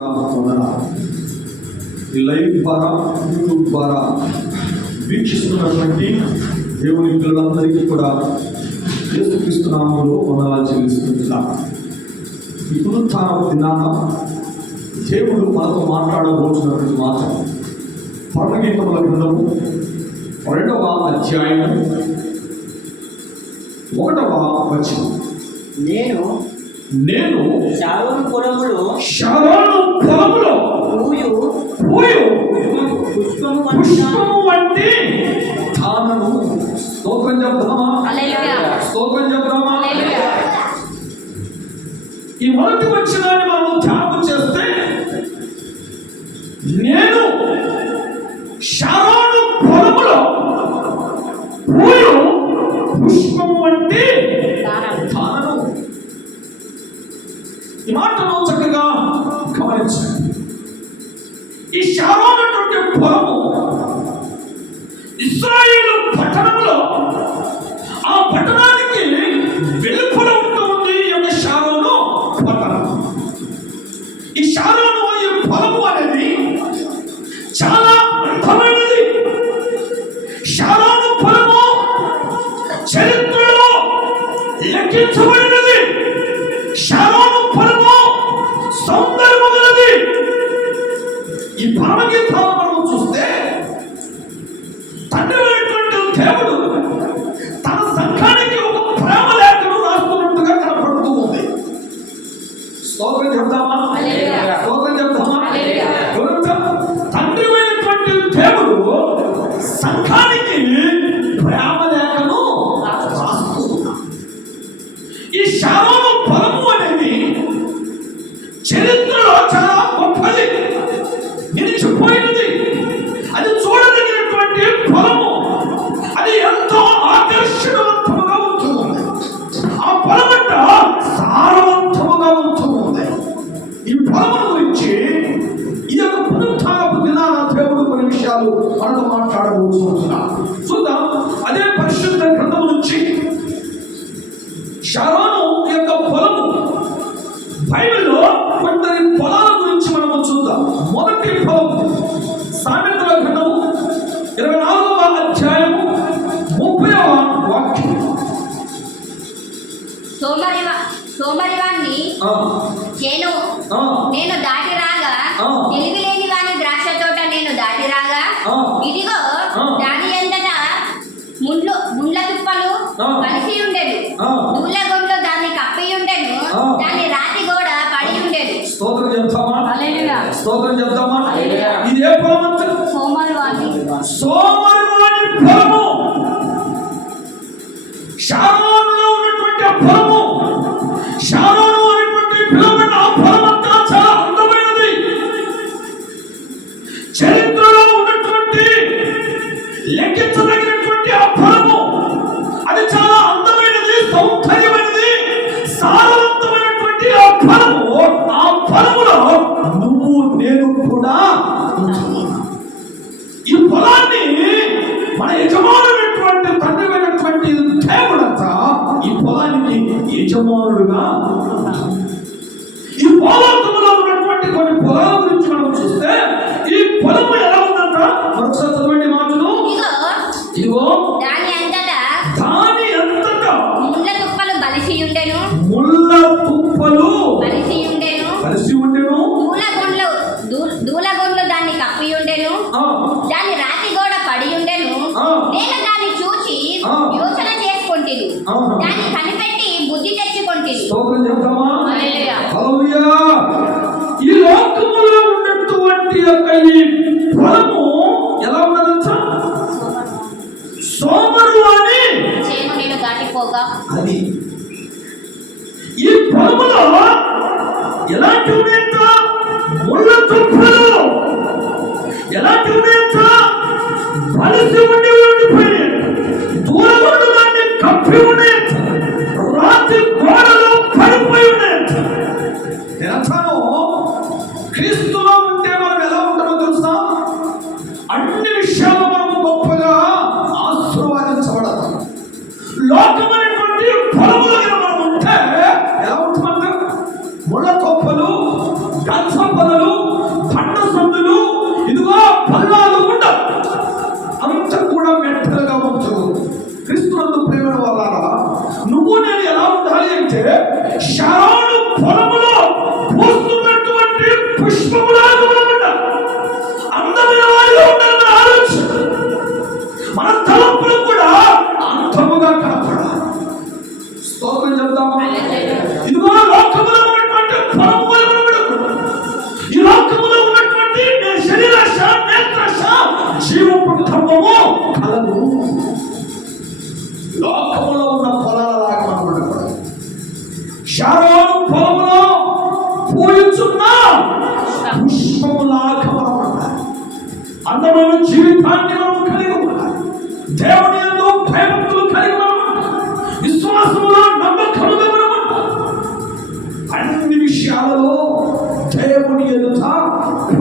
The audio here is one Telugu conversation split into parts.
ఈ లైవ్ ద్వారా యూట్యూబ్ ద్వారా వీక్షిస్తున్నటువంటి దేవుని పిల్లలందరికీ కూడా యేసుక్రీస్తు నామములో వందనాలు చెల్లిస్తున్నాం. ఈ పునరుత్థాన దినాన దేవుడు మనతో మాట్లాడబోతున్నటువంటి మాట పరమగీతముల గ్రంథము 2వ అధ్యాయం 1వ వచనం. నేను షారోను పొలములో పుష్పము వంటి ధానను. స్తోత్రం చెప్తామా? స్తోత్రం చెప్తామా? ఈ మొదటి వచనాన్ని మనం ధ్యానం చేస్తే, నేను షారోను పొలములో పుష్పము వంటి ధానను. ఈ మాటను చక్కగా గమనించండి. ఈ షారోను అటువంటి పొలము ఇశ్రాయేలు పట్టణంలో, ఆ పట్టణానికి వెలుపల ఉంటుంది ఈ యొక్క షారోను పట్టణం. ఈ షారోను, ఈ పొలము అనేది చాలా అందమైనది. షారోను పొలము చరిత్రలో లెక్కించబడినది. షారోను పొలము సౌందర్యమైనది. ఈ పరమగీతాలను మనం చూస్తే, తండ్రి అయినటువంటి దేవుడు తన సంఘానికి ఒక ప్రేమ లేఖను రాస్తున్నట్టుగా కనపడుతూ ఉంది. స్తోత్రం చెప్తామా? స్తోత్రం చెప్తామా? తండ్రి అయినటువంటి దేవుడు సంఘానికి ప్రేమ లేఖను రాస్తున్నాడు. ఈ షారోను పొలము అనేది చరిత్రలో చాలా గొప్పది, నిలిచిపోయినది. అది చూడదగినటువంటి పొలము. అది ఎంతో ఆకర్షణవంతముగా ఉంటుంది. ఆ పొలమంట సారవంతముగా ఉంటుంది. ఈ పొలముల గురించి ఈ యొక్క పునరుత్థానపు దినాన దేవుడు కొన్ని విషయాలు మనతో మాట్లాడబోతున్నాడు. చూద్దాం. అదే పరిశుద్ధ గ్రంథం నుంచి షారోను యొక్క పొలము, బైబిల్లో కొందరి పొలాల గురించి మనము చూద్దాం. మొదటి పొలము సామెతల గ్రంథము 24వ అధ్యాయము 30వ వాక్యం. సోమరివాణ్ణి నేను దాటి రాగా, తెలివిలేని వాని ద్రాక్ష తోట నేను దాటి రాగా, ఇదిగో దాని ఎందట ముండ్ల తుప్పలు కలిసి ఉండేది, దూలగొండ్లో దాన్ని కప్పి ఉండేను, దాని రాతి గోడ పడి ఉండేది. స్తోత్రం చెప్తామా? స్తోత్రం చెప్తామా? ఇది ఏ పొలం? సోమరివాణి పొలము. షారోనులో ఉన్నటువంటి ఆ పొలము, షారోను అనేటువంటి పిలువబడిన ఆ పొలమంతా చాలా అందమైనది. చరిత్రలో ఉన్నటువంటి లెక్కించదగినటువంటి ఆ పొలము, అది చాలా అందమైనది, సౌందర్యమైనది, సారవంతమైనటువంటి ఆ పొలము. ఆ పొలములో నువ్వు నేను కూడా ఈ పొలాన్ని మన యజమానుడైనటువంటి తండ్రిమైనటువంటి దేవుడంతా ఈ పొలానికి యజమానుడుగా. ఈ పొలంలో ఉన్నటువంటి కొన్ని పొలాల గురించి మనం చూస్తే, ఈ పొలము ఎలా ఉందంట? మరొకసారి చదవండి మాటలు. ఇదిగో దాని అంతటా ముళ్ళ తుప్పలు బలిసి ఉండెను, దూలగొండ్లు దాన్ని కప్పి ఉండెను, దాని రాతి గోడ పడి ఉండెను. నేను దాన్ని చూచి యోచన చేసుకొంటిని, దాన్ని కనిపెట్టి బుద్ధి తెచ్చుకొంటిని. స్తోత్రం చెప్తామా? హల్లెలూయా. ఈ లోకములో ఉన్నటువంటి యొక్క ఈ పొలము ఎలా ఉన్నదంట? సోమరివాణి చేను నేను దాటిపోగా. అది ఈ పొలములో ఎలాంటి ఉన్నాయంట? ముళ్ళ తుప్పలు. ఎలాంటి ఉన్నాయంట? బలిసి ఉండిపోయి దూరగొండు దాన్ని కప్పి ఉన్నాయంట, రాతి గోడలు పడిపోయి ఉన్నాయంట. నేను అంటాను, క్రీస్తులో ఉంటే మనం ఎలా ఉంటామో తెలుసా? అన్ని విషయాలు మనం గొప్పగా ఆశీర్వాదించబడతాం. లోకమైనటువంటి పొలముల మీద మనం ఉంటే ఎలా ఉంటుందంటే, ముళ్ళ కొప్పలు, గచ్చ పొదలు, ఉన్నతమైన జీవితాన్ని మనం కలిగి ఉండాలి. దేవుని యందు భయభక్తులు కలిగి మనం విశ్వాసములో నమ్మకముగా మనం ఉండాలి. అన్ని విషయాలలో దేవుని ఎదుట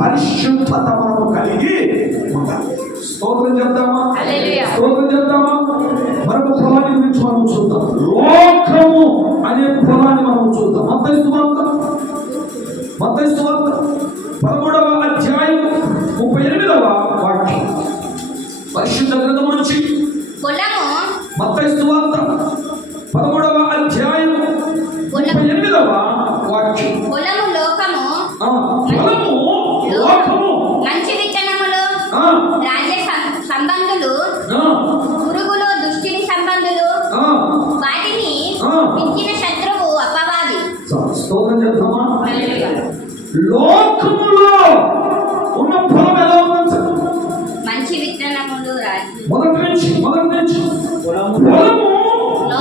పరిశుద్ధత మనము కలిగి ఉండాలి. స్తోత్రం చెప్తామా? స్తోత్రం చెప్తామా? మరొక పొలాన్ని గురించి మనం చూద్దాం. లోకము అనే పొలాన్ని మనం చూద్దాం. మత్తయి సువార్త 13వ అధ్యాయం 38వ వాక్యం. పరిశుద్ధ గ్రంథం నుంచి మత్తయి సువార్త 13వ అధ్యాయం 38వ వాక్యం. పొలము లోకము, లోకము, మంచి విత్తనములు, రాజ్య సంబంధులు, పురుగులు, దుష్టిని సంబంధులు, వాటిని మించిన శత్రువు అపవాది. స్తోత్రం చెప్తామా? లోకములో ఉన్న ఫలం ఎలా ఉంది? మంచి విత్తనములు, మొదటి నుంచి ఫలము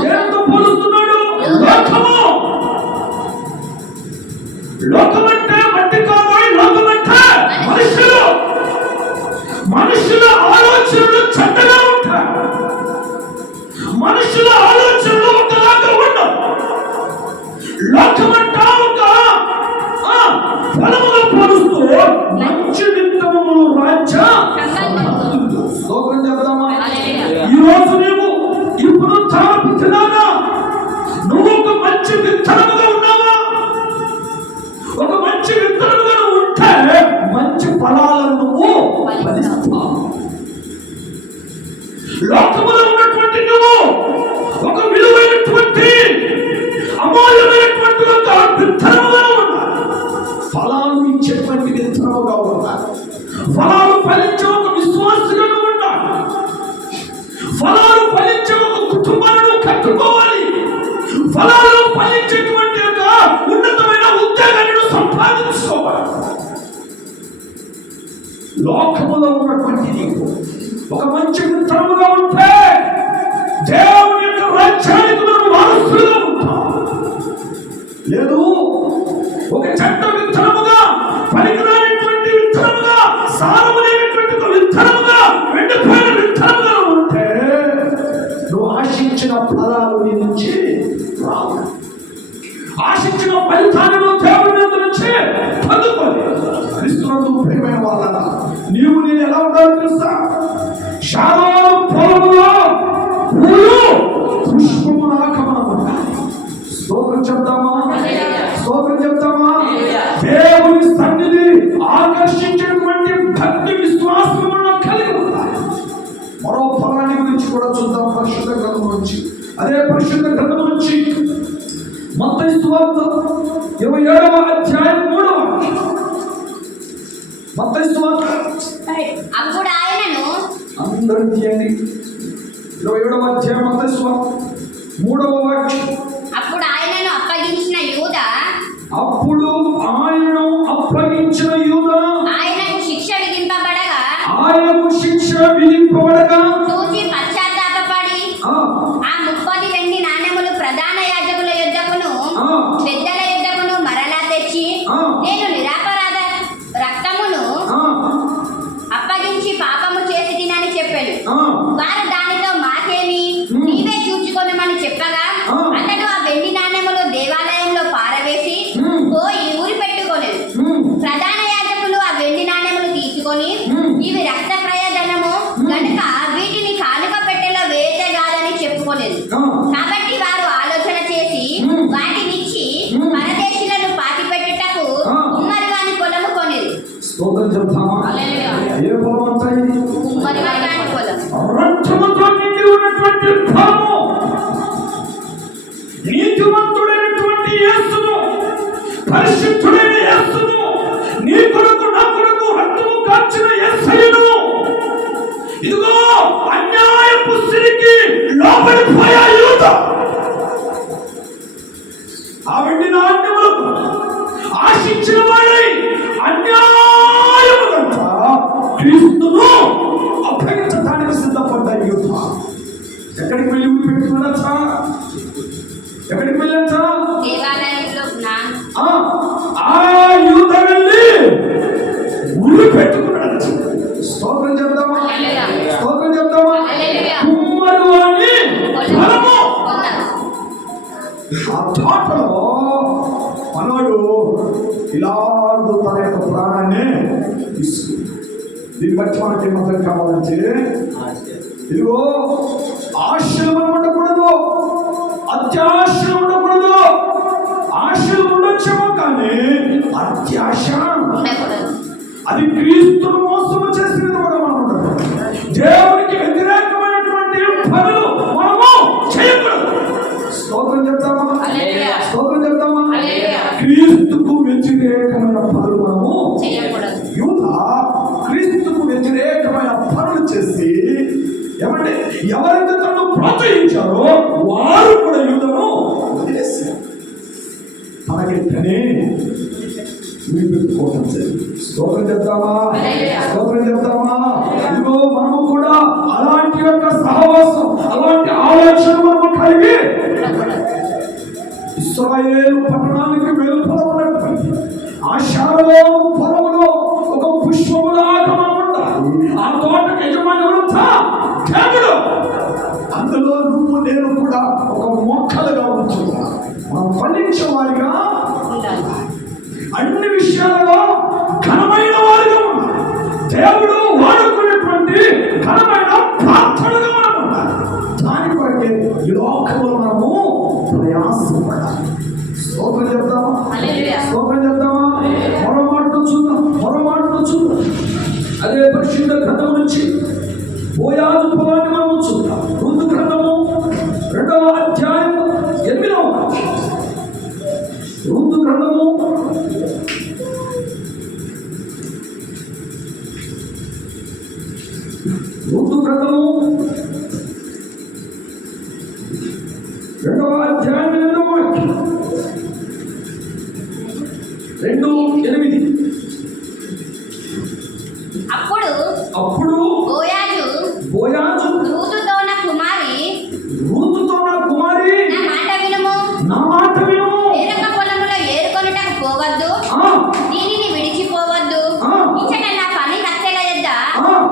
దేనితో పోలుస్తున్నాడు? లోకము. లోకమంటే మట్టి కాదు, లోకమంటే మనుషుల ఆలోచనలు చెడ్డగా ఉంటాయి. మనుషుల ఆలోచనలు ఒకలాగా ఉండవు. లోకమంటా ఒక ఫలముగా పోలుస్తూ మంచి విత్తనములు రాజ్య స్తోత్రం చెప్తామా? ఈ రోజు నీవు ఇప్పుడు తాపిస్తున్నానా? నువ్వు ఒక మంచి విత్తనముగా ఉన్నావా? ఒక మంచి విత్తనముగా ఉంటే మంచి ఫలాలను నువ్వు ఫలిస్తావు. లోకములో ఉన్నటువంటి నువ్వు ఒక విలువైనటువంటి అమూల్యమైనటువంటి ఒక విత్తనముగా ఉండాలి. ఫలాలు ఇచ్చేటువంటి విత్తనముగా ఉండాలి. ఫలాలు ఫలించే ఒక విశ్వాసగా ఉండాలి. ఫలాలు ఫలించే ఒక కుటుంబాలను కట్టుకోవాలి. ఫలాలు ఫలించేటువంటి ఒక ఉన్నతమైన ఉద్యోగాన్ని సంపాదించుకోవాలి. లోకములో ఉన్నటువంటి నీకు ఒక మంచి విత్తనముగా ఉంటే దేవుని యొక్క రాజ్యానికి మనం వారసులుగా ఉంటాం. లేదు ఒక చెడ్డ విత్తనముగా, పనికిరానిటువంటి విత్తనముగా, సారము లేనటువంటి ఒక విత్తనముగా, ఎండిపోయిన విత్తనముగా ఉంటే నువ్వు ఆశించిన ఫలాలు నీ నుంచి రావు. ఆశించిన ఫలితాలను దేవుని నుంచి పొందుకోలేదు. క్రీస్తునందు ప్రియమైన వాళ్ళ నీవు నేను ఎలా ఉండాలో తెలుసా? శారోను పొలములో పూలు పుష్పములాగా మనం ఉండాలి. స్తోత్రం చెప్తామా? స్తోత్రం చెప్తామా? దేవుని సన్నిధి ఆకర్షించేటువంటి భక్తి విశ్వాసములను కలిగి ఉండాలి. మరో ఫలాన్ని గురించి కూడా చూద్దాం పరిశుద్ధ గ్రంథం నుంచి. అదే పరిశుద్ధ గ్రంథం నుంచి మత్తయి సువార్త 27వ అధ్యాయం 3వ వాక్యం. మత్తయి సువార్త అప్పుడు ఆయనను అందరూ తీయండి. 27వ అధ్యాయం మత్తయి సువార్త 3వ వాక్యం. అప్పుడు ఆయనను అప్పగించిన యూదా ఆయనకు శిక్ష విధింపబడగా చూచి పశ్చాత్తాపపడి ఆ 30 వెండి నాణెములు ప్రధాన యాజకుల యొద్దకును పెద్దల యొద్దకును మరలా తెచ్చి నేను నిరపరాధ రక్తమును అప్పగించి పాపము చేసి తినని చెప్పాను. వారు దానితో మాకేమి, నీవే చూచుకొనమని చెప్పగా అతడు ఆ వెండి నాణెములు దేవాలయంలో పారవేసి పోయి ఊరి పెట్టుకోలేదు. ప్రధాన యాజకులు ఆ వెండి నాణెములు తీసుకొని ఇవి రక్త ప్రయోజనము కనుక వీటిని కానుక పెట్టెలో వేయగాలని చెప్పుకోలేదు. కాబట్టి వారు ఆలోచన చేసి వాటినిచ్చి పరదేశులను పాతి పెట్టుటకు ఉమ్మరి వాని పొలము కొనేది. స్తోత్రం చెప్తామా? ఏ పొలం అంతా ఇది? ఉమ్మరి వాని పొలం. రక్తముతో నిండి ఉన్నటువంటి ఫలము, నీతిమంతుడైనటువంటి యేసును, పరిశుద్ధుడైన యేసును, నీ కొరకు నా కొరకు రక్తము కార్చిన యేసయ్యను ఇదిగో అన్యాయపు స్థితికి లోపడిపోయా యూదా ఆ వెండి నాణ్యములకు ఆశించిన వాడై అన్యాయములంట ఇలాగూ తన యొక్క ప్రాణాన్ని తీసుకుంది. దీన్ని బట్టి మనకి ఏమర్థం కావాలంటే, ఇదిగో ఆశలు మనం ఉండకూడదు, అత్యాశలు ఉండకూడదు. ఆశలు ఉండొచ్చేమో కానీ అత్యాశ అది క్రీస్తును మోసము చేసినది కూడా మనం ఉండదు. దేవునికి వ్యతిరేకమైనటువంటి పనులు మనము చేయకూడదు. స్తోత్రం చెప్తామా? స్తోత్రం చెప్తామా? క్రీస్తుకు వ్యతిరేకమైన పనులు మనము చేయకూడదు. యూద క్రీస్తుకు వ్యతిరేకమైన పనులు చేసి ఏమంటే ఎవరైతే తనను ప్రోత్సహించారో వారు కూడా యూదను వదిలేశారు. తనకెట్టనే పెట్టుకోవటం జరిగింది. స్తోత్రం చెప్తామా? స్తోత్రం చెప్తామా? ఇదిగో మనము కూడా అలాంటి యొక్క సహవాసం, అలాంటి ఆలోచన మనము కలిగి ఇశ్రాయేలు పట్టణానికి వెలుపలన్నటువంటి ఆ షారోను పొలములో ఒక పుష్పములాగా మనం ఉండాలి. ఆ తోటకు యజమాని ఎవరంతా దేవుడు. అందులో నువ్వు నేను కూడా ఒక మొక్కలుగా ఉంటున్నా, మనం ఫలించే వారిగా అన్ని విషయాలలో ఘనమైన వారిగా ఉండాలి. దేవుడు వాడుకునేటువంటి ఘనమైన ప్రార్థనగా మనం ఉండాలి. దాని కొరకే ఈ లోకంలో మనము ప్రయాసపడాలి. స్తోత్రం చెప్తామా? స్తోత్రం చెప్తామా? మరో మాటను చూద్దాం. అదే పరిశుద్ధ గ్రంథం నుంచి బోయాజు పొలాన్ని మనం చూద్దాం. రూతు గ్రంథము 2వ అధ్యాయం 8వ వచనం. రూతు గ్రంథము 2వ అధ్యాయం 8వ వచనం. 2:8. అప్పుడు బోయాజు రూతుతో నా కుమారి నా మాట వినుము. వేరొక పొలములో ఏరుకొనుటకు పోవద్దు, దీనిని విడిచిపోవద్దు. ఇచ్చట నా పని కత్తెల యొద్ద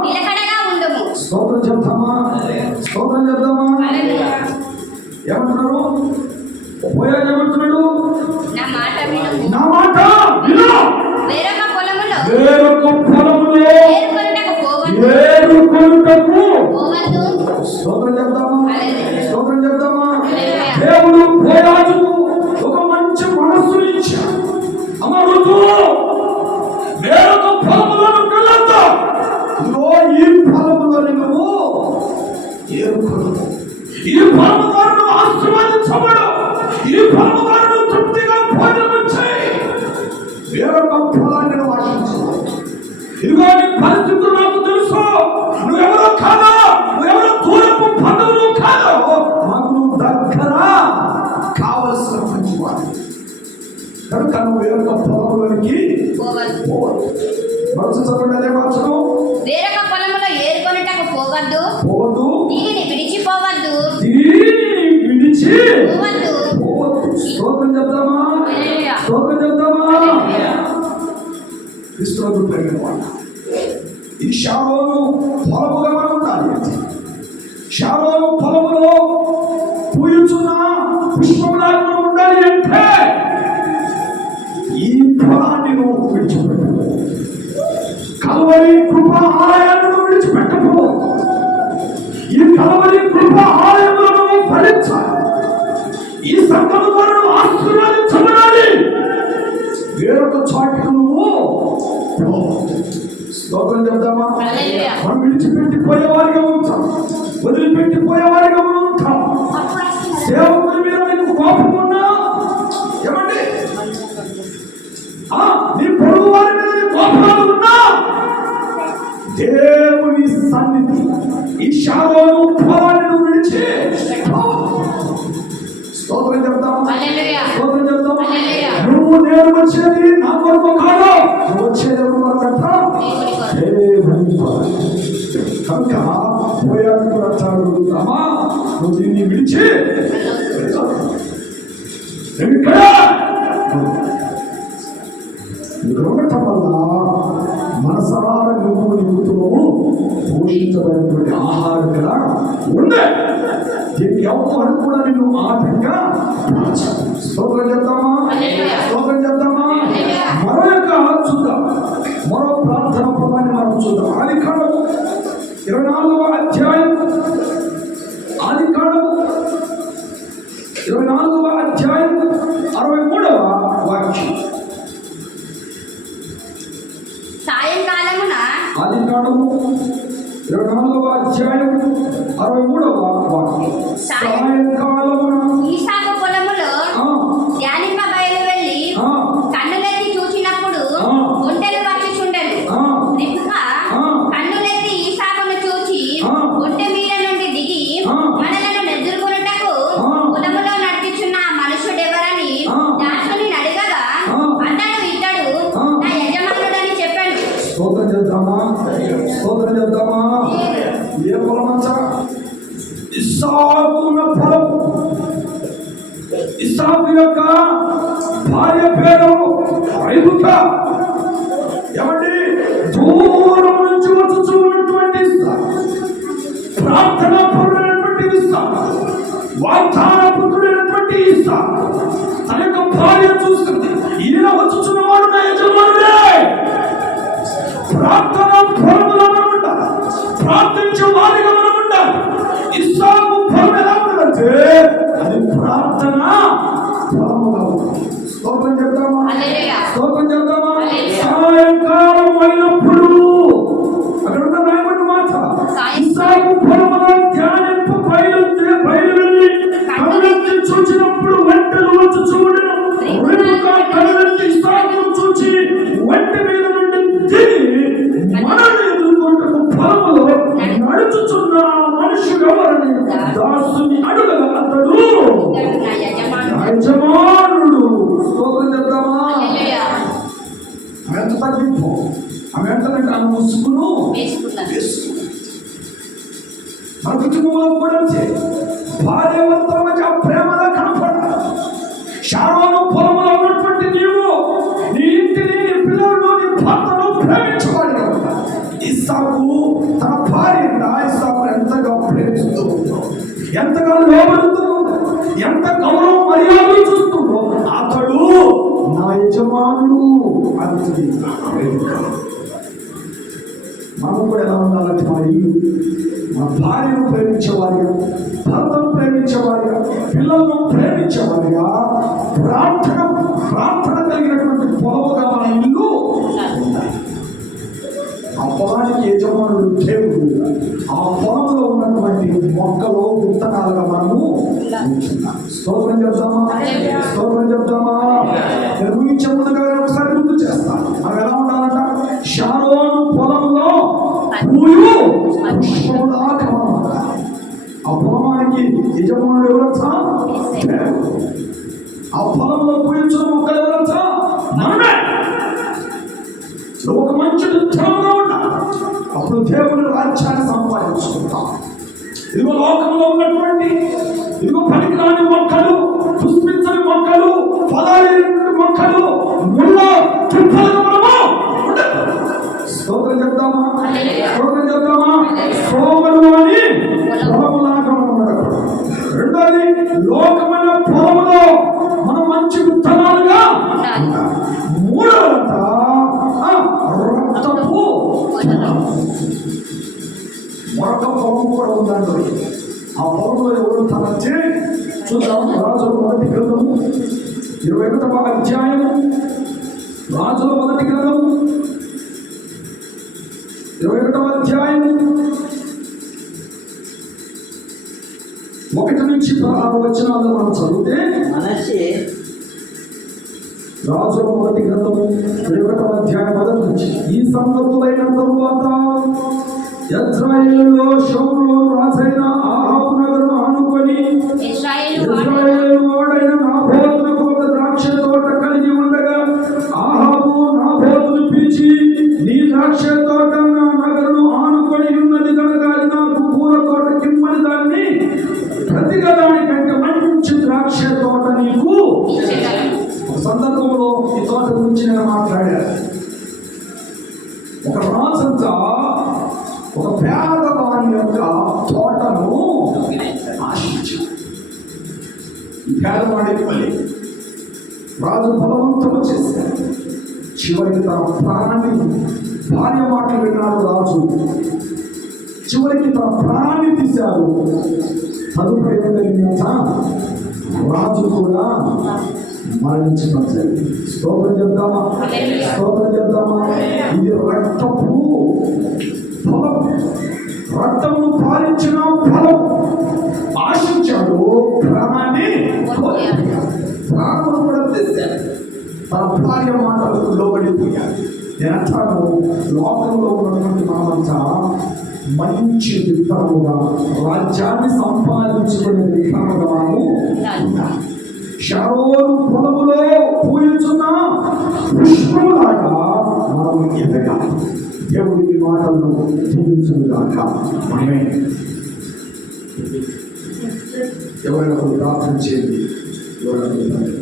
నిలకడగా ఉండుము. స్తోత్రం చెప్తామా? స్తోత్రం చెప్తామా? ఏమంటున్నారు? బోయాజు ఏమంటున్నాడు? నా మాట వినుము. నా మాట విను. వేరొక పొలములో ఏరుకొనుటకు పోవద్దు. స్తోత్రం చెప్తామా? స్తోత్రం చెప్తామా? దేవుడు బోయాజుకు ఒక మంచి మనస్సు ఇచ్చాడు. అమరుతూ వేరొక ఫలములను వెళ్ళొద్దు. ఇదిగో ఈ ఫలములో నువ్వు ఏరుకొను. ఈ ఫలము ద్వారా నువ్వు ఆశీర్వదించబడు. ఈ ఫలము ద్వారా నువ్వు తృప్తిగా భోజనం చేయి. వేరొక ఫలాన్ని నువ్వు ఆశించు. ఇదిగో నీ పరిస్థితులు నాకు తెలుసు. నువ్వెవరో కాదు, నువ్వెవరో దూరపు బంధువులు కాదు, మాకు నువ్వు దగ్గర కావలసిన మంచివాడు. కనుక నువ్వు వేరొక పొలంలోనికి పోవద్దు. మనసు చదవండి. అదే వాచనం. వేరొక పొలములో ఏరుకొనుటకు పోవద్దు, దీనిని విడిచిపోవద్దు. పోవద్దు. స్తోత్రం చెప్తామా? స్తోత్రం చెప్తామా? క్రీస్తునందు ప్రేమైన వాడ, ఈ షారోను పొలముగా మనం ఉండాలి. షారోను పొలములో పూయుచున్న పుష్పములాగా మనం ఉండాలి అంటే ఈ ఫలాన్ని నువ్వు విడిచిపెట్టు. కల్వరి కృప ఆలయాన్ని నువ్వు విడిచిపెట్టకు. ఈ కల్వరి కృప ఆలయంలో నువ్వు ఫలించాలి. ఈ సంఘము ద్వారా నువ్వు ఆశీర్వదించబడాలి. వేరొక చోటకు నువ్వు స్తోత్రం చెప్తామా? మనం విడిచిపెట్టిపోయేవారిగా ఉంటాం, వదిలిపెట్టిపోయేవారిగా ఉంటాం. సేవకుల మీద నీకు కోపం ఉన్నా ఏమండి, నీ పొరుగు వారి మీద నీ కోపాలు ఉన్నా దేవుని సన్నిధి ఈ షారోను ఫలాన్ని నువ్వు విడిచి స్తోత్రం చెప్తామా? స్తోత్రం చెప్తామా? నువ్వు నేను వచ్చేది నా కొరకు కాదు, నువ్వు వచ్చేది ఎవరు కొరకంట? దేవుని కొరకు. కనుక పోయాకు వచ్చాడు, అమ్మా నువ్వు దీన్ని విడిచి ఉండటం వల్ల మనసారా నువ్వు నిమిత్తము పోషించబడినటువంటి ఆహారం కదా ఉండే. దీనికి ఎవరు కూడా నేను ఆటంగా స్తోత్రం చెప్తామా? స్తోత్రం చెప్తామా? మరో ప్రార్థన పదాన్ని మనం చూద్దాం. ఆదికాండము 24వ అధ్యాయం, ఆదికాండము 24వ అధ్యాయం 63వ వాక్యం. సాయంకాలమున ఆదికాండము 24వ అధ్యాయం 63వ వాక్యం. సాయంకాలమున ఈసాకు పొలములో ధ్యానింప బయలు వెళ్ళి కన్నులెత్తి చూచినప్పుడు ఒంటెలు వచ్చుచుండెను. రిబ్కా కన్నులెత్తి ఈసాకును చూచి ఒంటె మీద నుండి దిగి మనలను ఎదుర్కొనుటకు పొలములో నడిపించున్న ఆ మనుషుడెవరని దాసుని అడగగా అతడు ఇతడు నా యజమానుడని చెప్పాడు. స్తోత్రం చెప్తామా, స్తోత్రం చెప్తామా. ఏ పొలమంచా? ఇస్సాకు ఉన్న పొలం. ఇస్సాకు యొక్క భార్య పేరు రిబ్కా. ఏమండి? దూరం నుంచి వచ్చుచున్నటువంటి ప్రార్థనా పరుడైనటువంటి ఇస్సాకు, వాగ్దాన పుత్రుడైనటువంటి ఇస్సాకు తన యొక్క భార్య చూస్తుంది. ఈయన వచ్చుచున్నవాడు నా యజమానుడే. ప్రార్థన పొలములో మనం ఉండాలి, ప్రార్థించే వారిగా మనం ఉండాలి. ఇస్సాకు పొలం ఎలా ఉన్నదంటే అది ప్రార్థన పొలముగా ఉంది. స్తోత్రం చెప్తామా, స్తోత్రం చెప్తామా. సాయంకాలం అయినప్పుడు అక్కడ ఉన్న రాయబడిన మాట, ఇస్సాకు పొలములో ధ్యానింపు బయలు వెళ్ళి కన్నులెత్తి చూచినప్పుడు ఒంటెలు వచ్చుచుండెను. రిబ్కా కన్నులెత్తి ఇస్సాకును చూచి ఒంటె మీద నుండి దిగి మనల్ని ఎదుర్కొంటకు పొలములో నడుచుచున్న మనుషుడు ఎవరని దాసుని అడుగగా అతడు నా యజమానుడు. స్తోత్రం చెప్తామా. ఆమె ఎంత తగ్గింపు, ఆమె ఎంతనంటే ఆమె ముసుగును వేసుకుంది. మన కుటుంబంలో కూడా భార్యవంతుల మధ్య ప్రేమగా కనపడాలి. శారోను పొలంలో ఉన్నటువంటి నీవు నీ ఇంటిని, నీ పిల్లలను, నీ భర్తను ప్రేమించబడి ఇస్సాకు తన భార్య ఇస్సాకు ఎంతగా ప్రేమిస్తూ ఉందో, ఎంతగా లోబడుతూ ఉందో, ఎంత గౌరవం మర్యాదలు చూస్తుందో అతడు నా యజమానుడు అంటుంది. మనం కూడా ఎలా ఉండాలంటే మరి మన భార్యను ప్రేమించేవారిగా, భర్తను ప్రేమించేవారిగా, పిల్లలను ప్రేమించేవారిగా, ప్రార్థన కలిగినటువంటి పొలముగా మన ఇల్లు ఉండాలి. ఆ పొలానికి యజమానుడు దేవుడు. ఆ పొలంలో ఉన్నటువంటి మొక్కలు విత్తనాలుగా మనము ఉంటున్నాం. స్తోత్రం చెప్తామా, స్తోత్రం చెప్తామా. నిర్వహించే ముందుగా ఒకసారి గుర్తు చేస్తాం. మనం ఎలా ఉండాలంట? శారోను పొలంలో పూలు పుష్పములాగా మనం ఉండాలి. ఆ పొలమానికి యజమానుడు ఎవరొచ్చా? ఆ పొలంలో పూయించిన మొక్కలు ఎవరొచ్చా? మనమే. ఒక మంచి విత్తనంగా ఉండాలి. అప్పుడు దేవుని రాజ్యాన్ని సంపాదించుకుంటాం. ఇదిగో లోకంలో ఉన్నటువంటి ఇదిగో పనికిరాని మొక్కలు, పుష్పించని మొక్కలు, ఫలాలు మొక్కలు, ముళ్ళ తుప్పలుగా మనము ఉండదు. స్తోత్రం చెప్తామా, స్తోత్రం చెప్తామా. సోమరు అని పొలములాగా మనం ఉండకూడదు. రెండోది, లోకమైన పొలములో మనం మంచి విత్తనాలుగా ఉండాలి. మూడవదంట రక్తపు మరొక పొలం కూడా ఉందండి. ఆ పొలంలో ఎవరు తనంటే చూద్దాం. రాజుల మొదటి గ్రంథము 21వ అధ్యాయం. రాజుల మొదటి గ్రంథము 21వ అధ్యాయం 1 నుంచి 16 వచనాలు మనం చదివితే, మనష్షే రాజుల మొదటి గ్రంథము 21వ అధ్యాయం 1 నుంచి. ఈ సంగతులైన తరువాత ఇశ్రాయేలులో షౌలు రాజైన ఆహాబు నగరును ఆనుకొని ఇశ్రాయేలు వాడైన నాబోతునకు ఒక ద్రాక్ష తోట కలిగి ఉండగా, ఆహాబు నాబోతును పిలిచి, నీ ద్రాక్ష తోట నా నగరును ఆనుకొని ఉన్నది కనుక అది నాకు పూల తోట కిమ్మని దాన్ని ప్రతిగా దానికంటే మంచి ద్రాక్ష తోట నీకు. ఒక సందర్భంలో ఈ తోట గురించి నేను మాట్లాడాను. ఒక రాజంతా ఒక పేదవాని యొక్క తోటను ఆశించాడు. ఈ పేదవాడి పల్లి రాజు బలవంతము చేశాడు. చివరికి తన ప్రాణాన్ని, భార్య మాటలు విన్నాడు రాజు, చివరికి తన ప్రాణాన్ని తీశాడు. తదుపరి ఏం జరిగిందంట? రాజు కూడా మరణించబడ్డాడు. స్తోత్రం చెప్దామా? స్తోత్రం చెప్దామా? ఇది రక్తపు ఫలం, రక్తమును పాలించిన ఫలం. ఆశించాడు, ప్రాణాన్ని ప్రాణమును కూడా తెచ్చాడు. తన భార్య మాటలకు లోబడిపోయాడు. నేను అంటాను, లోకంలో ఉన్నటువంటి మనమంతా మంచి విత్తనముగా, రాజ్యాన్ని సంపాదించుకునే విత్తనముగా మనము ఉండాలి. షారోను పొలములో పూయించున్న పుష్పములాగా మనం ఎదగాలి. దేవుడి మాటలను పూజించుగాక. ఆమేన్. ఎవరైనా ప్రార్థన చేయండి. ఎవరైనా